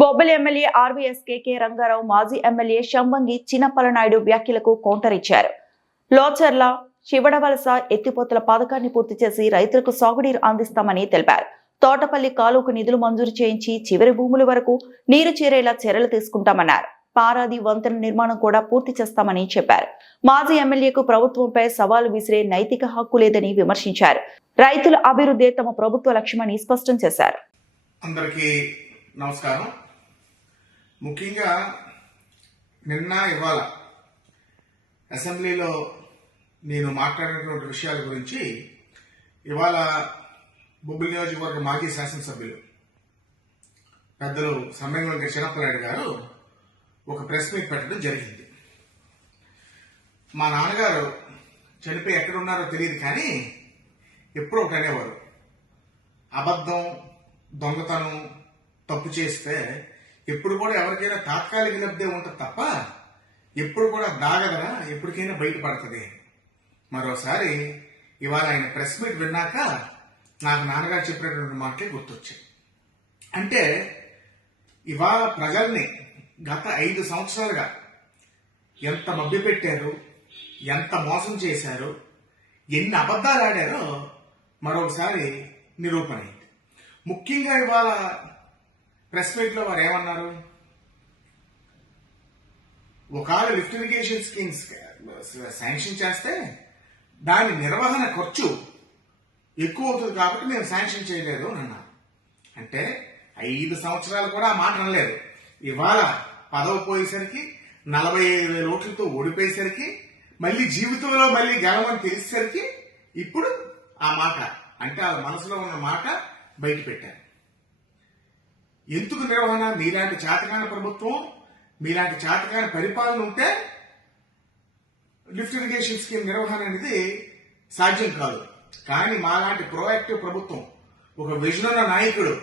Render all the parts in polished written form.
Bobbili MLA RVSK Rangarao మాజీ MLA Sambangi Chinnappala Naidu వ్యాఖ్యలకు counter ఇచ్చారు. లోచర్ల శివడవలస ఎత్తిపోతల పథకాన్ని పూర్తి చేసి రైతులకు సాగునీరు అందిస్తామని తెలిపారు. తోటపల్లి కాలువకు నిధులు మంజూరు చేయించి చివరి భూముల వరకు నీరు చేరేలా చర్యలు తీసుకుంటామన్నారు. పారాది వంతెన నిర్మాణం కూడా పూర్తి చేస్తామని చెప్పారు. మాజీ ఎమ్మెల్యేకు ప్రభుత్వంపై సవాలు విసిరే నైతిక హక్కు లేదని విమర్శించారు. రైతుల అభివృద్ధి తమ ప్రభుత్వ లక్ష్యమని స్పష్టం చేశారు. అందరికీ నమస్కారం. ముఖ్యంగా నిన్న ఇవాళ అసెంబ్లీలో నేను మాట్లాడినటువంటి విషయాల గురించి ఇవాళ బొబ్బిలి నియోజకవర్గ మాజీ శాసనసభ్యులు పెద్దలు సమ్మెగం చిన్నప్పలనాయుడు గారు ఒక ప్రెస్ మీట్ పెట్టడం జరిగింది. మా నాన్నగారు చనిపోయి ఎక్కడున్నారో తెలియదు, కానీ ఎప్పుడో ఒకటి అనేవారు, అబద్ధం దొంగతనం తప్పు చేస్తే ఎప్పుడు కూడా ఎవరికైనా తాత్కాలిక లబ్ధే ఉంటుంది తప్ప ఎప్పుడు కూడా దాగదరా, ఎప్పటికైనా బయటపడుతుంది. మరోసారి ఇవాళ ఆయన ప్రెస్ మీట్ విన్నాక నాకు నాన్నగారు చెప్పినటువంటి మాటలే గుర్తొచ్చాయి. అంటే ఇవాళ ప్రజల్ని గత 5 సంవత్సరాలుగా ఎంత మభ్యపెట్టారు, ఎంత మోసం చేశారు, ఎన్ని అబద్ధాలు ఆడారో మరొకసారి నిరూపణ అయింది. ముఖ్యంగా ఇవాళ ప్రెస్ మీట్ లో వారు ఏమన్నారు, ఒకవేళ లిఫ్ట్ ఇరిగేషన్ స్కీమ్స్ శాంక్షన్ చేస్తే దాని నిర్వహణ ఖర్చు ఎక్కువ అవుతుంది కాబట్టి మేము శాంక్షన్ చేయలేదు అని అన్నారు. అంటే 5 సంవత్సరాలు కూడా ఆ మాట అనలేదు. ఇవాళ పదవి పోయేసరికి 45,000 ఓట్లతో ఓడిపోయేసరికి మళ్ళీ జీవితంలో మళ్ళీ గెలవని తెలిసేసరికి ఇప్పుడు ఆ మాట, అంటే ఆ మనసులో ఉన్న మాట బయట పెట్టారు. ఎందుకు నిర్వహణ? మీలాంటి చేతకాని ప్రభుత్వం, మీలాంటి చేతకాని పరిపాలన ఉంటే లిఫ్ట్ ఇరిగేషన్ స్కీమ్ నిర్వహణ అనేది సాధ్యం కాదు. కానీ మాలాంటి ప్రోయాక్టివ్ ప్రభుత్వం, ఒక విజన్ ఉన్న నాయకుడు,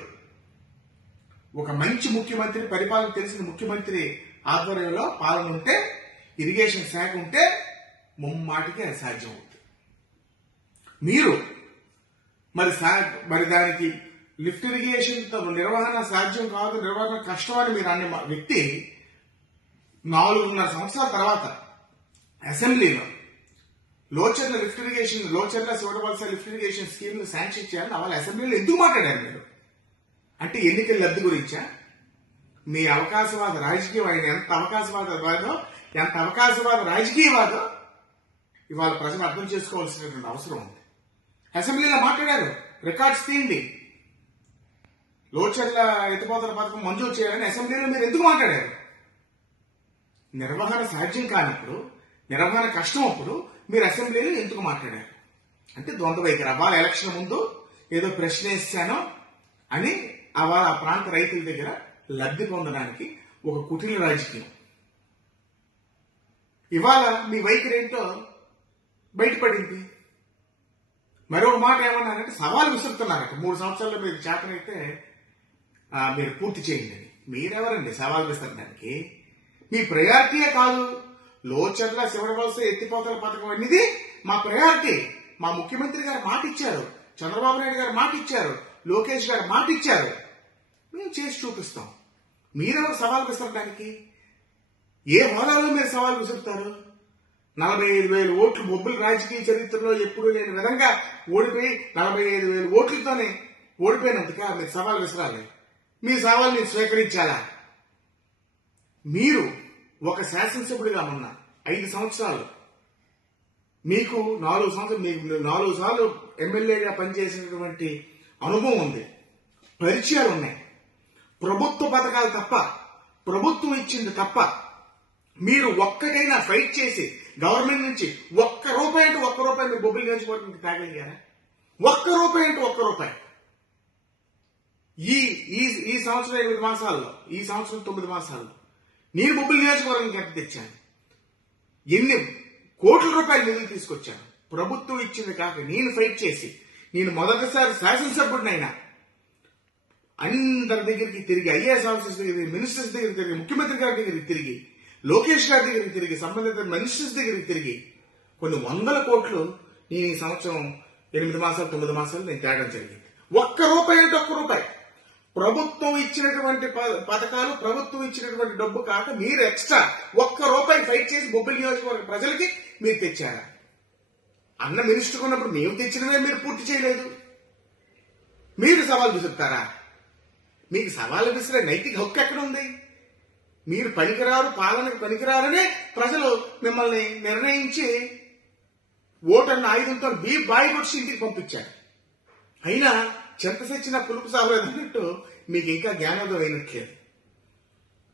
ఒక మంచి ముఖ్యమంత్రి, పరిపాలన తెలిసిన ముఖ్యమంత్రి ఆధ్వర్యంలో పాలన ఉంటే, ఇరిగేషన్ శాఖ ఉంటే ముమ్మాటికి అది సాధ్యం అవుతుంది. మీరు మరి దానికి లిఫ్ట్ ఇరిగేషన్ నిర్వహణ సాధ్యం కాదు, నిర్వహణ కష్టం అని మీరు అనే వ్యక్తి 4.5 సంవత్సరాల తర్వాత అసెంబ్లీలో లోచర్ల శివడవలస లిఫ్ట్ ఇరిగేషన్ స్కీమ్ ను శాంక్షన్ చేయాలని వాళ్ళ అసెంబ్లీలో ఎందుకు మాట్లాడారు మీరు? అంటే ఎన్నికల లబ్ధి గురించా? మీ అవకాశవాద రాజకీయం, ఆయన ఎంత అవకాశవాద రాజకీయవాదో ఇవాళ ప్రజలు అర్థం చేసుకోవాల్సినటువంటి అవసరం ఉంది. అసెంబ్లీలో మాట్లాడారు, రికార్డ్స్ తీయండి. లోచర్ల ఎత్తిపోతల పథకం మంజూరు చేయాలని అసెంబ్లీలో మీరు ఎందుకు మాట్లాడారు? నిర్వహణ సాధ్యం కానప్పుడు, నిర్వహణ కష్టం అప్పుడు మీరు అసెంబ్లీలో ఎందుకు మాట్లాడారు? అంటే ద్వంద్వ వైఖరి. అవ్వాలి ఎలక్షన్ ముందు ఏదో ప్రశ్న వేసానో అని ఆ ప్రాంత రైతుల దగ్గర లబ్ధి పొందడానికి ఒక కుటిల రాజకీయం. ఇవాళ మీ వైఖరి ఏంటో బయటపడింది. మరొక మాట ఏమన్నారంటే సవాల్ విసురుతున్నారట. 3 సంవత్సరాల్లో మీరు చేతనైతే మీరు పూర్తి చేయండి అని. మీరెవరండి సవాల్ విసరడానికి? మీ ప్రయారిటీయే కాదు. లోచర్ల శివడవలస ఎత్తిపోతల పథకం అనేది మా ప్రయారిటీ. మా ముఖ్యమంత్రి గారు మాట ఇచ్చారు, చంద్రబాబు నాయుడు గారు మాట ఇచ్చారు, లోకేష్ గారు మాట ఇచ్చారు. మేము చేసి చూపిస్తాం. మీరెవరు సవాల్ విసరడానికి? ఏ హోదాలో మీరు సవాల్ విసురుతారు? 45,000 ఓట్లు బొబ్బిలి రాజకీయ చరిత్రలో ఎప్పుడు లేని విధంగా ఓడిపోయి 45,000 ఓట్లతోనే ఓడిపోయినందుక మీరు సవాల్ విసరాలి. మీ సవాల్ నేను స్వీకరించాలా? మీరు ఒక శాసనసభ్యుడిగా ఉన్న 5 సంవత్సరాలు, మీకు 4 సార్లు ఎమ్మెల్యేగా పనిచేసినటువంటి అనుభవం ఉంది, పరిచయాలు ఉన్నాయి. ప్రభుత్వ పథకాలు తప్ప, ప్రభుత్వం ఇచ్చింది తప్ప మీరు ఒక్కటైనా ఫైట్ చేసి గవర్నమెంట్ నుంచి ఒక్క రూపాయి మీరు బొబ్బిలి నియోజకవర్గానికి తాగలిగారా? ఒక్క రూపాయి. ఈ సంవత్సరం 8 మాసాల్లో, ఈ సంవత్సరం 9 మాసాల్లో నేను బొబ్బిలి నియోజకవర్గానికి ఎంత తెచ్చాను? ఎన్ని కోట్ల రూపాయలు నిధులు తీసుకొచ్చాను? ప్రభుత్వం ఇచ్చింది కాక నేను ఫైట్ చేసి, నేను మొదటిసారి శాసనసభ్యుడినైనా అందరి దగ్గరికి తిరిగి, ఐఏఎస్ ఆఫీసర్స్ దగ్గరికి, మినిస్టర్స్ దగ్గరికి తిరిగి, ముఖ్యమంత్రి గారి దగ్గరికి తిరిగి, లోకేష్ గారి దగ్గరికి తిరిగి, సంబంధిత మినిస్టర్స్ దగ్గరికి తిరిగి కొన్ని 100 కోట్లు నేను ఈ సంవత్సరం 8 మాసాలు 9 మాసాలు నేను తేడం జరిగింది. ఒక్క రూపాయి. ప్రభుత్వం ఇచ్చినటువంటి పథకాలు, ప్రభుత్వం ఇచ్చినటువంటి డబ్బు కాక మీరు ఎక్స్ట్రా ₹1 ఫైట్ చేసి బొబ్బిలి నియోజకవర్గ ప్రజలకి మీరు తెచ్చారా? అన్న మినిస్టర్ ఉన్నప్పుడు మేము తెచ్చినవే మీరు పూర్తి చేయలేదు. మీరు సవాల్ విసురుతారా? మీకు సవాలు విసిరే నైతిక హక్కు ఎక్కడ ఉంది? మీరు పనికిరారు, పాలనకు పనికిరారనే ప్రజలు మిమ్మల్ని నిర్ణయించి ఓటన్న ఆయుధంతో బాయి కొట్టి ఇంటికి పంపించారు. అయినా చెంత తెచ్చిన పులుపు సావలేదు అన్నట్టు మీకు ఇంకా జ్ఞానోదయం అయినట్లేదు.